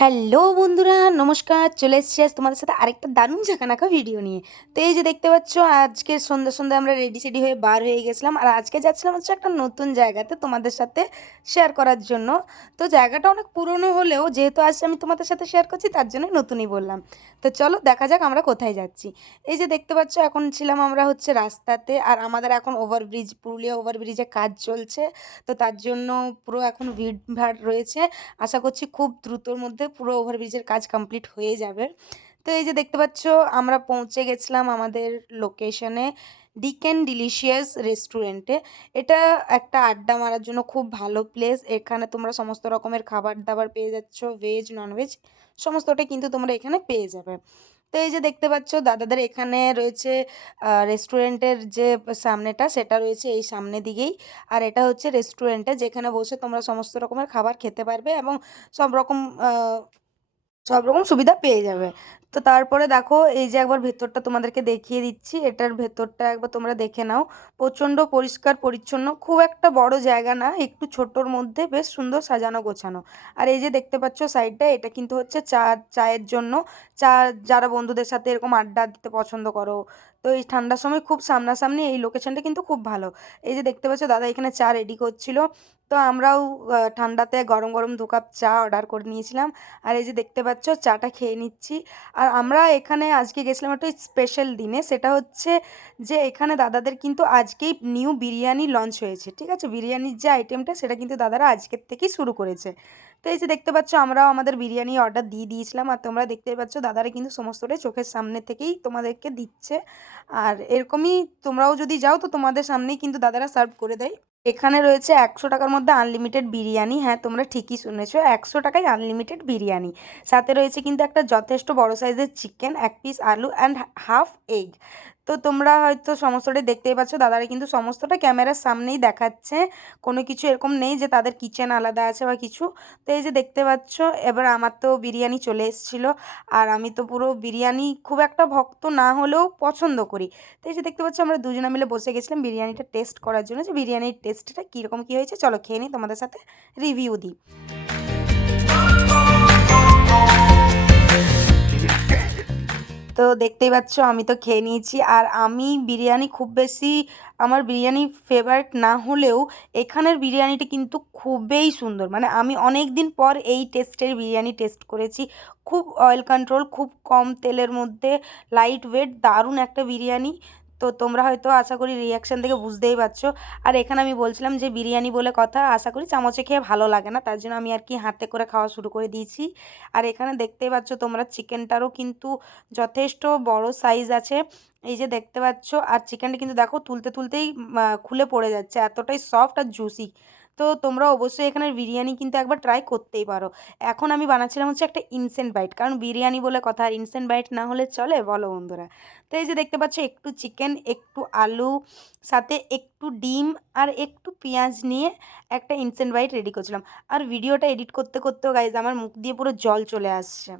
Hello বন্ধুরা, নমস্কার। চলে এসেছি আজ তোমাদের সাথে আরেকটা দারুণ ঝাঁকানাকা ভিডিও নিয়ে। তো এই যে দেখতে পাচ্ছ, আজকে সন্ধ্যায় আমরা রেডি-সেডি হয়ে বার হয়ে গেছিলাম। আর আজকে যাচ্ছিলাম হচ্ছে একটা নতুন জায়গাতে তোমাদের সাথে শেয়ার করার জন্য। তো জায়গাটা অনেক পুরনো হলেও যেহেতু আজ আমি তোমাদের সাথে শেয়ার করছি তার জন্যই নতুনই বললাম। তো চলো দেখা যাক আমরা কোথায় যাচ্ছি। এই যে দেখতে পাচ্ছ, এখন ছিলাম আমরা হচ্ছে রাস্তাতে, আর আমাদের এখন ওভারব্রিজ, পুরুলিয়া ওভারব্রিজে কাজ চলছে। তো তার জন্য পুরো এখন ভিড়ভাড় রয়েছে। আশা করছি খুব দ্রুতর মধ্যে পুরো ওভারব্রিজের কাজ কমপ্লিট হয়ে যাবে। তো এই যে দেখতে পাচ্ছ, আমরা পৌঁছে গেছিলাম আমাদের লোকেশনে, ডিকেন ডিলিশিয়াস রেস্টুরেন্টে। এটা একটা আড্ডা মারার জন্য খুব ভালো প্লেস। এখানে তোমরা সমস্ত রকমের খাবার দাবার পেয়ে যাচ্ছ, ভেজ ননভেজ সমস্তটাই কিন্তু তোমরা এখানে পেয়ে যাবে। তো এই যে দেখতে পাচ্ছ, দাদাদের এখানে রয়েছে রেস্টুরেন্টের যে সামনেটা সেটা রয়েছে এই সামনে দিকেই। আর এটা হচ্ছে রেস্টুরেন্টে, যেখানে বসে তোমরা সমস্ত রকমের খাবার খেতে পারবে এবং সব রকম সব রকম সুবিধা পেয়ে যাবে। তো তারপরে দেখো, এই যে একবার ভেতরটা তোমাদেরকে দেখিয়ে দিচ্ছি, এটার ভেতরটা একবার তোমরা দেখে নাও। প্রচণ্ড পরিষ্কার পরিচ্ছন্ন, খুব একটা বড় জায়গা না, একটু ছোটোর মধ্যে বেশ সুন্দর সাজানো গোছানো। আর এই যে দেখতে পাচ্ছ সাইডটা, এটা কিন্তু হচ্ছে চায়ের জন্য। চা, যারা বন্ধুদের সাথে এরকম আড্ডা দিতে পছন্দ করো, তো এই ঠান্ডার সময় খুব সামনাসামনি এই লোকেশনটা কিন্তু খুব ভালো। এই যে দেখতে পাচ্ছ, দাদা এখানে চা রেডি করছিল। তো আমরাও ঠান্ডাতে গরম গরম 2 কাপ চা অর্ডার করে নিয়েছিলাম। আর এই যে দেখতে পাচ্ছ, চাটা খেয়ে নিচ্ছি। আর আমরা এখানে আজকে গেছিলাম একটা স্পেশাল দিনে, সেটা হচ্ছে যে এখানে দাদাদের কিন্তু আজকেই নিউ বিরিয়ানি লঞ্চ হয়েছে। ঠিক আছে, বিরিয়ানির যে আইটেমটা সেটা কিন্তু দাদারা আজকের থেকেই শুরু করেছে। তো এই যে দেখতে পাচ্ছ, আমরাও আমাদের বিরিয়ানি অর্ডার দিয়ে দিয়েছিলাম। আর তোমরা দেখতে পাচ্ছ, দাদারা কিন্তু সমস্তটাই চোখের সামনে থেকেই তোমাদেরকে দিচ্ছে। আর এরকমই তোমরাও যদি যাও তো তোমাদের সামনেই কিন্তু দাদারা সার্ভ করে দেয়। এখানে রয়েছে 100 টাকার মধ্যে আনলিমিটেড বিরিয়ানি। হ্যাঁ, তোমরা ঠিকই শুনেছো, 100 টাকায় আনলিমিটেড বিরিয়ানি। সাথে রয়েছে কিন্তু একটা যথেষ্ট বড় সাইজের চিকেন, 1 পিস আলু অ্যান্ড হাফ এগ। তো তোমরা হয়তো সমস্তটাই দেখতেই পাচ্ছ, দাদারা কিন্তু সমস্তটা ক্যামেরার সামনেই দেখাচ্ছে। কোনো কিছু এরকম নেই যে তাদের কিচেন আলাদা আছে বা কিছু। তো এই যে দেখতে পাচ্ছ, এবার আমার তো বিরিয়ানি চলে এসেছিলো। আর আমি তো পুরো বিরিয়ানি খুব একটা ভক্ত না হলেও পছন্দ করি। তো এই যে দেখতে পাচ্ছ, আমরা দুজনে মিলে বসে গেছিলাম বিরিয়ানিটা টেস্ট করার জন্য, যে বিরিয়ানির টেস্টটা কীরকম কী হয়েছে। চলো খেয়ে নিই, তোমাদের সাথে রিভিউ দিই। তো দেখতেই পাচ্ছ, আমি তো খেয়ে নিয়েছি। আর আমি বিরিয়ানি খুব বেশি, আমার বিরিয়ানি ফেভারিট না হলেও এখানের বিরিয়ানিটা কিন্তু খুবই সুন্দর। মানে আমি অনেক দিন পর এই টেস্টের বিরিয়ানি টেস্ট করেছি। খুব অয়েল কন্ট্রোল, খুব কম তেলের মধ্যে, লাইট ওয়েট, দারুণ একটা বিরিয়ানি। তো তোমরা হয়তো আশা করি রিয়াকশান থেকে বুঝতেই পারছো। আর এখানে আমি বলছিলাম যে বিরিয়ানি বলে কথা, আশা করি চামচে খেয়ে ভালো লাগে না, তার জন্য আমি আর কি হাতে করে খাওয়া শুরু করে দিয়েছি। আর এখানে দেখতেই পাচ্ছ তোমরা, চিকেনটারও কিন্তু যথেষ্ট বড় সাইজ আছে। এই যে দেখতে পাচ্ছ, আর চিকেনটা কিন্তু দেখো তুলতে তুলতেই খুলে পড়ে যাচ্ছে, এতটাই সফট আর জুসি। তো তোমরা অবশ্যই এখানের বিরিয়ানি কিন্তু একবার ট্রাই করতেই পারো। এখন আমি বানাচ্ছিলাম হচ্ছে একটা ইনসেন্ট বাইট, কারণ বিরিয়ানি বলে কথা, আর ইনসেন্ট বাইট না হলে চলে বলো বন্ধুরা। তো এই যে দেখতে পাচ্ছ, একটু চিকেন, একটু আলু, সাথে একটু ডিম আর একটু পেঁয়াজ নিয়ে একটা ইনসেন্ট বাইট রেডি করছিলাম। আর ভিডিওটা এডিট করতে করতেও গাইজ আমার মুখ দিয়ে পুরো জল চলে আসছে।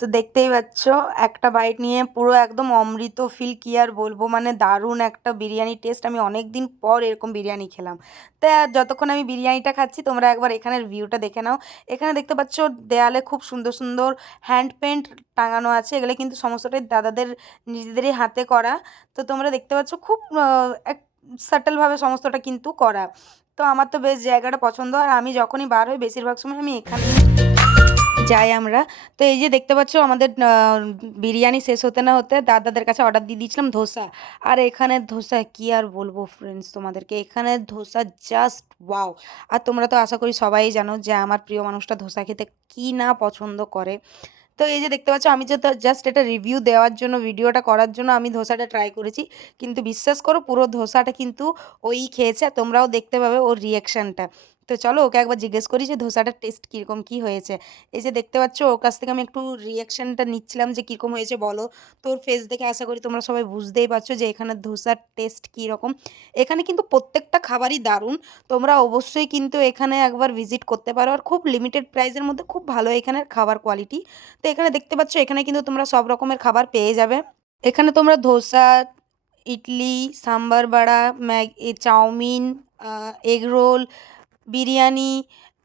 তো দেখতেই পাচ্ছ, একটা বাইট নিয়ে পুরো একদম অমৃত ফিল, কি আর বলবো, মানে দারুণ একটা বিরিয়ানি টেস্ট। আমি অনেক দিন পর এরকম বিরিয়ানি খেলাম। তা যতক্ষণ আমি বিরিয়ানিটা খাচ্ছি, তোমরা একবার এখানের ভিউটা দেখে নাও। এখানে দেখতে পাচ্ছ, দেয়ালে খুব সুন্দর সুন্দর হ্যান্ড পেন্ট টাঙানো আছে। এগুলো কিন্তু সমস্তটাই দাদাদের নিজেদেরই হাতে করা। তো তোমরা দেখতে পাচ্ছ, খুব এক সাটলভাবে সমস্তটা কিন্তু করা। তো আমার তো বেশ জায়গাটা পছন্দ। আর আমি যখনই বার হই বেশিরভাগ সময় আমি এখানেই যাই আমরা। তো এই যে দেখতে পাচ্ছ, আমাদের বিরিয়ানি শেষ হতে না হতে দাদাদের কাছে অর্ডার দিয়ে দিয়েছিলাম ধোসা। আর এখানের ধোসা কি আর বলবো ফ্রেন্ডস তোমাদেরকে, এখানের ধোসা জাস্ট ওয়াও। আর তোমরা তো আশা করি সবাই জানো যে আমার প্রিয় মানুষটা ধোসা খেতে কি না পছন্দ করে। তো এই যে দেখতে পাচ্ছ, আমি যে জাস্ট এটা রিভিউ দেওয়ার জন্য, ভিডিওটা করার জন্য আমি ধোসাটা ট্রাই করেছি। কিন্তু বিশ্বাস করো, পুরো ধোসাটা কিন্তু ওই খেয়েছে, আর তোমরাও দেখতে পাবে ওর রিয়াকশানটা। তো চলো ওকে একবার জিজ্ঞেস করি যে ধোসাটার টেস্ট কীরকম কী হয়েছে। এই যে দেখতে পাচ্ছ, ওর কাছ থেকে আমি একটু রিয়াকশানটা নিচ্ছিলাম যে কীরকম হয়েছে বলো। তোর ফেস দেখে আশা করি তোমরা সবাই বুঝতেই পারছো যে এখানের ধোসার টেস্ট কীরকম। এখানে কিন্তু প্রত্যেকটা খাবারই দারুণ। তোমরা অবশ্যই কিন্তু এখানে একবার ভিজিট করতে পারো। আর খুব লিমিটেড প্রাইসের মধ্যে খুব ভালো এখানের খাবার কোয়ালিটি। তো এখানে দেখতে পাচ্ছ, এখানে কিন্তু তোমরা সব রকমের খাবার পেয়ে যাবে। এখানে তোমরা ধোসা, ইডলি, সাম্বার বড়া, চাউমিন, এগ রোল, বিরিয়ানি,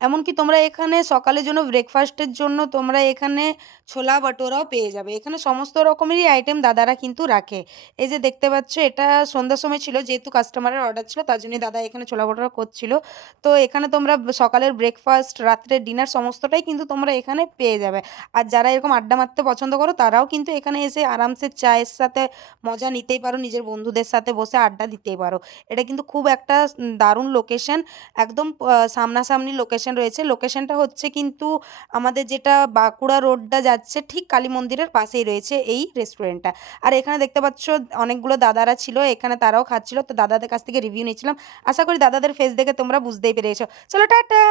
এমনকি তোমরা এখানে সকালের জন্য ব্রেকফাস্টের জন্য তোমরা এখানে ছোলা ভাটোরাও পেয়ে যাবে। এখানে সমস্ত রকমেরই আইটেম দাদারা কিন্তু রাখে। এই যে দেখতে পাচ্ছ এটা সন্ধ্যার সময় ছিল, যেহেতু কাস্টমারের অর্ডার ছিল তার জন্যই দাদা এখানে ছোলা ভাটোরা করছিল। তো এখানে তোমরা সকালের ব্রেকফাস্ট, রাত্রের ডিনার সমস্তটাই কিন্তু তোমরা এখানে পেয়ে যাবে। আর যারা এরকম আড্ডা মারতে পছন্দ করো তারাও কিন্তু এখানে এসে আরামসে চায়ের সাথে মজা নিতেই পারো, নিজের বন্ধুদের সাথে বসে আড্ডা দিতেই পারো। এটা কিন্তু খুব একটা দারুণ লোকেশন, একদম সামনাসামনি লোকেশন রয়েছে। লোকেশনটা হচ্ছে কিন্তু আমাদের যেটা বাঁকুড়া রোডটা যাচ্ছে ঠিক কালী মন্দিরের পাশেই রয়েছে এই রেস্টুরেন্টটা। আর এখানে দেখতে পাচ্ছ অনেকগুলো দাদারা ছিল এখানে, তারাও খাচ্ছিল। তো দাদাদের কাছ থেকে রিভিউ নিচ্ছিলাম। আশা করি দাদাদের ফেস দেখে তোমরা বুঝতেই পেরেছো। চলো টাটা।